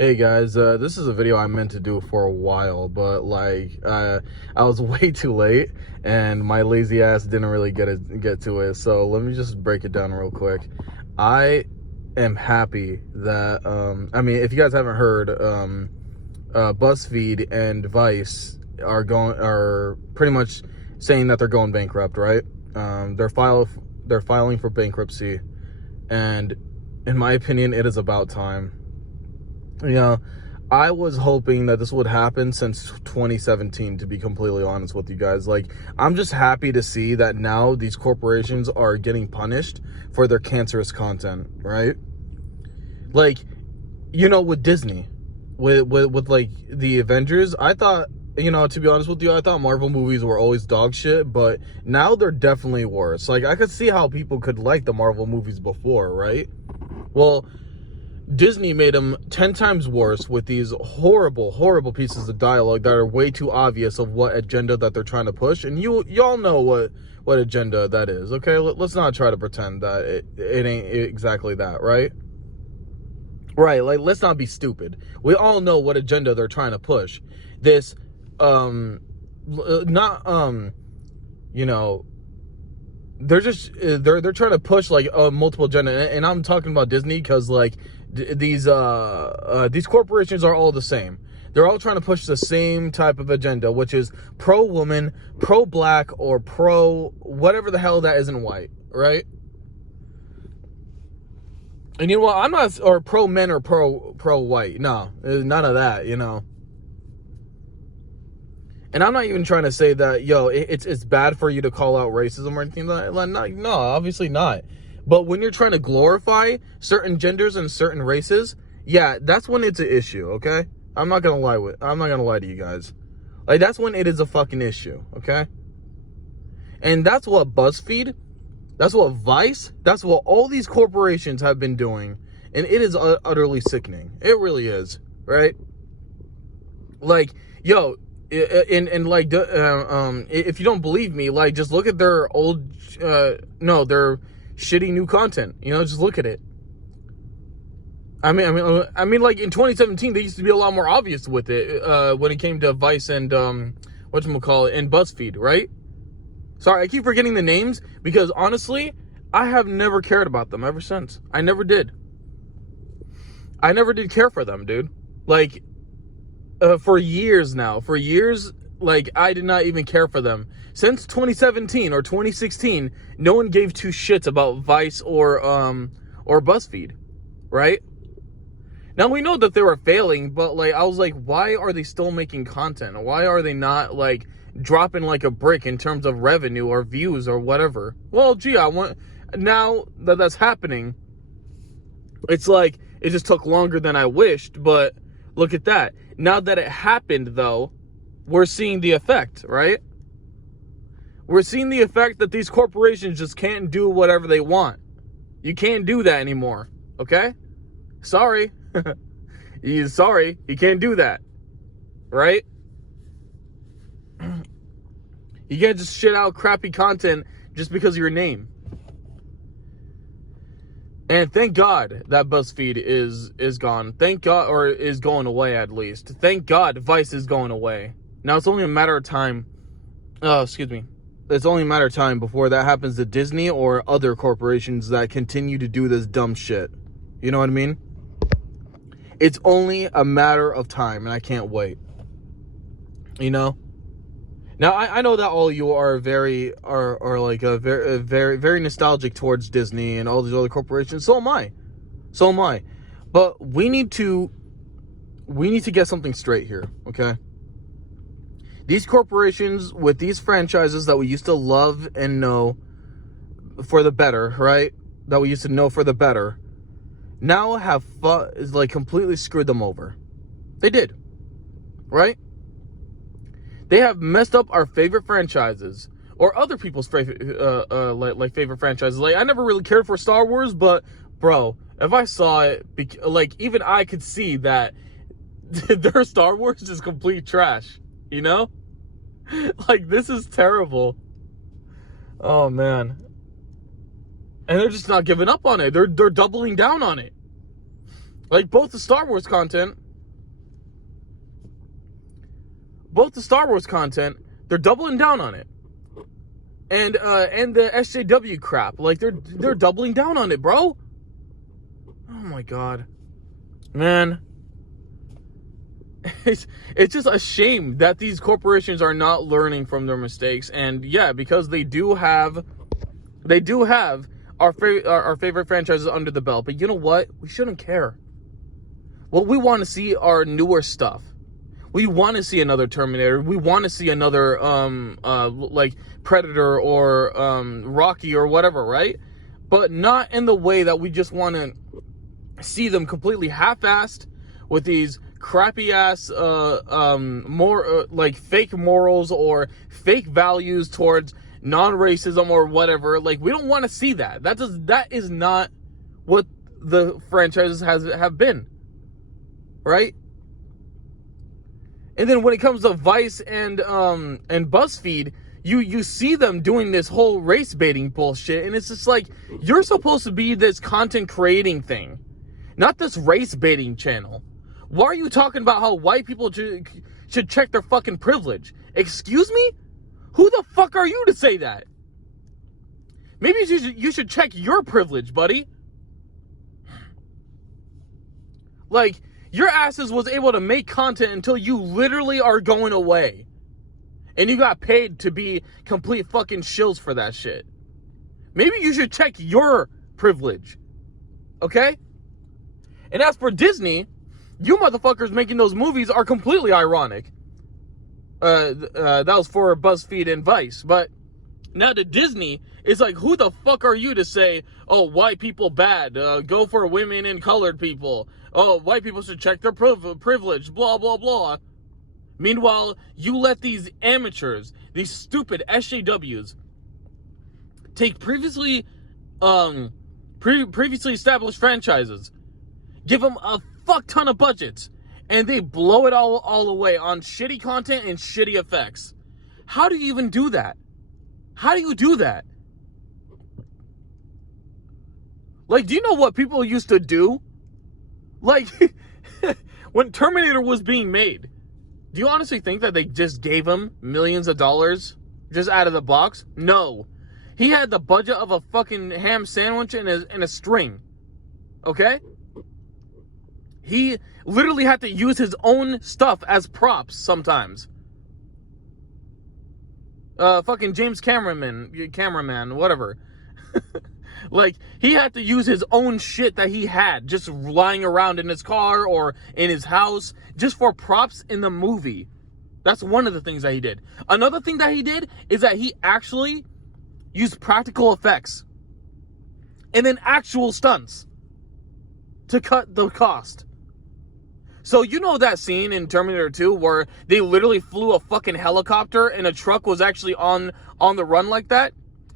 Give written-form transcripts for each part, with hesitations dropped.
Hey guys, this is a video I meant to do for a while, but I was way too late and my lazy ass didn't really get to it. So let me just break it down real quick. I am happy that if you guys haven't heard, BuzzFeed and Vice are pretty much saying that they're going bankrupt, right? They're filing for bankruptcy, and in my opinion, it is about time. I was hoping that this would happen since 2017, to be completely honest with you guys. I'm just happy to see that now these corporations are getting punished for their cancerous content, right? With Disney, with the Avengers, I thought, to be honest with you, I thought Marvel movies were always dog shit, but now they're definitely worse. I could see how people could like the Marvel movies before, right? Well, Disney made them 10 times worse with these horrible, horrible pieces of dialogue that are way too obvious of what agenda that they're trying to push. And y'all know what agenda that is, okay? Let's not try to pretend that it ain't exactly that, right? Right, let's not be stupid. We all know what agenda they're trying to push. This, they're trying to push multiple agenda, and I'm talking about Disney because these corporations are all the same. They're all trying to push the same type of agenda, which is pro-woman, pro-black, or pro whatever the hell that isn't white, right? And you know what? I'm not, or pro-men or pro-white. No, none of that, And I'm not even trying to say that, it's bad for you to call out racism or anything like that. No, obviously not. But when you're trying to glorify certain genders and certain races, yeah, that's when it's an issue, okay? I'm not gonna lie to you guys. That's when it is a fucking issue, okay? And that's what BuzzFeed, that's what Vice, that's what all these corporations have been doing. And it is utterly sickening. It really is, right? If you don't believe me, just look at their their shitty new content. Just look at it. I mean, in 2017, they used to be a lot more obvious with it when it came to Vice and and BuzzFeed, right? Sorry, I keep forgetting the names because honestly, I have never cared about them ever since. I never did. I never did care for them, dude. For years now. For years, I did not even care for them. Since 2017 or 2016, no one gave two shits about Vice or BuzzFeed, right? Now, we know that they were failing, but, I was like, why are they still making content? Why are they not, dropping like a brick in terms of revenue or views or whatever? Well, gee, now that that's happening, it's it just took longer than I wished, but look at that. Now that it happened, though, we're seeing the effect, right? We're seeing the effect that these corporations just can't do whatever they want. You can't do that anymore, okay? Sorry. Sorry, you can't do that, right? You can't just shit out crappy content just because of your name. And thank God that BuzzFeed is gone. Thank God, or is going away at least. Thank God Vice is going away. Now it's only a matter of time. It's only a matter of time before that happens to Disney or other corporations that continue to do this dumb shit. You know what I mean? It's only a matter of time, and I can't wait. Now, I know that all of you are very nostalgic towards Disney and all these other corporations. So am I. But we need to get something straight here, okay? These corporations with these franchises that we used to love and know for the better, right? That we used to know for the better, now have completely screwed them over. They did, right? They have messed up our favorite franchises or other people's favorite favorite franchises. I never really cared for Star Wars, but bro, if I saw it, even I could see that their Star Wars is complete trash. This is terrible. Oh man. And they're just not giving up on it. They're doubling down on it. Both the Star Wars content both the Star Wars content, they're doubling down on it. And the SJW crap, like they're doubling down on it, bro. Oh my god. Man. It's just a shame that these corporations are not learning from their mistakes. And yeah, because they do have our favorite franchises under the belt. But you know what? We shouldn't care. What we want to see are newer stuff. We want to see another Terminator. We want to see another like Predator or Rocky or whatever, right? But not in the way that we just want to see them completely half-assed with these crappy ass more like fake morals or fake values towards non-racism or whatever. Like, we don't want to see that. That is not what the franchises have been, right? And then when it comes to Vice and BuzzFeed, you see them doing this whole race baiting bullshit, and it's just like, you're supposed to be this content creating thing, not this race baiting channel. Why are you talking about how white people should check their fucking privilege? Excuse me? Who the fuck are you to say that? Maybe you should check your privilege, buddy. Like, your asses was able to make content until you literally are going away. And you got paid to be complete fucking shills for that shit. Maybe you should check your privilege. Okay? And as for Disney, you motherfuckers making those movies are completely ironic. That was for BuzzFeed and Vice. But now to Disney, it's like, who the fuck are you to say, oh, white people bad, go for women and colored people. Oh, white people should check their privilege, blah, blah, blah. Meanwhile, you let these amateurs, these stupid SJWs, take previously established franchises, give them a fuck ton of budgets, and they blow it all away on shitty content and shitty effects. How do you even do that? How do you do that? Like, do you know what people used to do? Like, when Terminator was being made, do you honestly think that they just gave him millions of dollars just out of the box? No. He had the budget of a fucking ham sandwich and a string. Okay? He literally had to use his own stuff as props sometimes. Fucking James cameraman, whatever. Like, he had to use his own shit that he had just lying around in his car or in his house just for props in the movie. That's one of the things that he did. Another thing that he did is that he actually used practical effects and then actual stunts to cut the cost. So you know that scene in Terminator 2 where they literally flew a fucking helicopter and a truck was actually on the run like that?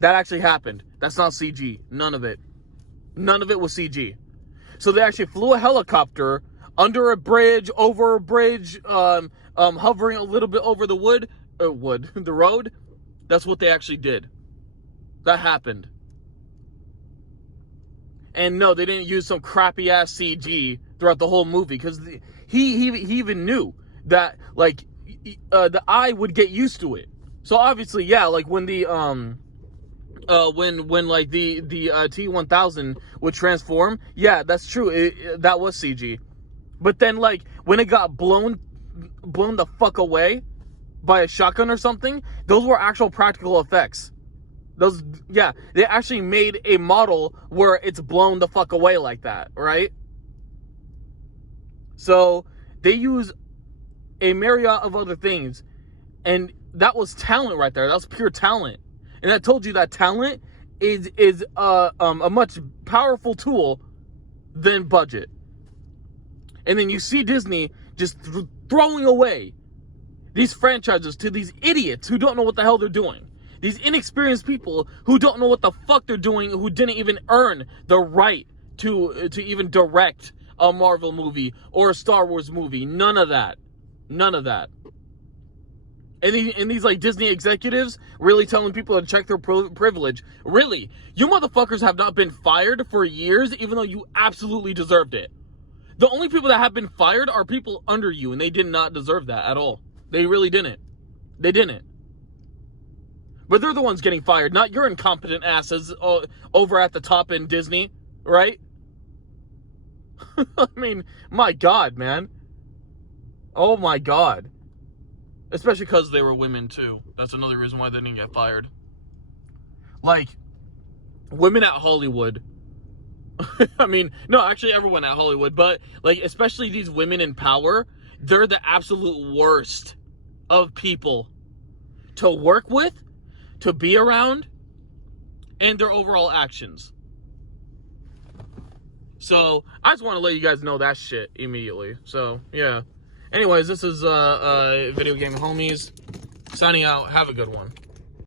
That actually happened. That's not CG. None of it. None of it was CG. So they actually flew a helicopter under a bridge, over a bridge, hovering a little bit over the the road. That's what they actually did. That happened. And no, they didn't use some crappy ass CG throughout the whole movie, because he even knew that, like, the eye would get used to it. So obviously, yeah, like when the when like the T-1000 would transform, yeah, that's true. That was CG. But then, like, when it got blown the fuck away by a shotgun or something, those were actual practical effects. Those, yeah, they actually made a model where it's blown the fuck away like that, right? So they use a myriad of other things, and that was talent right there. That was pure talent. And I told you that talent is a much powerful tool than budget. And then you see Disney just throwing away these franchises to these idiots who don't know what the hell they're doing. These inexperienced people who don't know what the fuck they're doing, who didn't even earn the right to even direct a Marvel movie or a Star Wars movie. None of that. None of that. And these like Disney executives really telling people to check their privilege. Really? You motherfuckers have not been fired for years, even though you absolutely deserved it. The only people that have been fired are people under you, and they did not deserve that at all. They really didn't. They didn't. But they're the ones getting fired, not your incompetent asses over at the top in Disney, right? I mean, my God, man. Oh, my God. Especially because they were women, too. That's another reason why they didn't get fired. Like, women at Hollywood. I mean, no, actually everyone at Hollywood. But, like, especially these women in power, they're the absolute worst of people to work with, to be around, and their overall actions. So, I just want to let you guys know that shit immediately. So, yeah. Anyways, this is Video Game Homies. Signing out. Have a good one.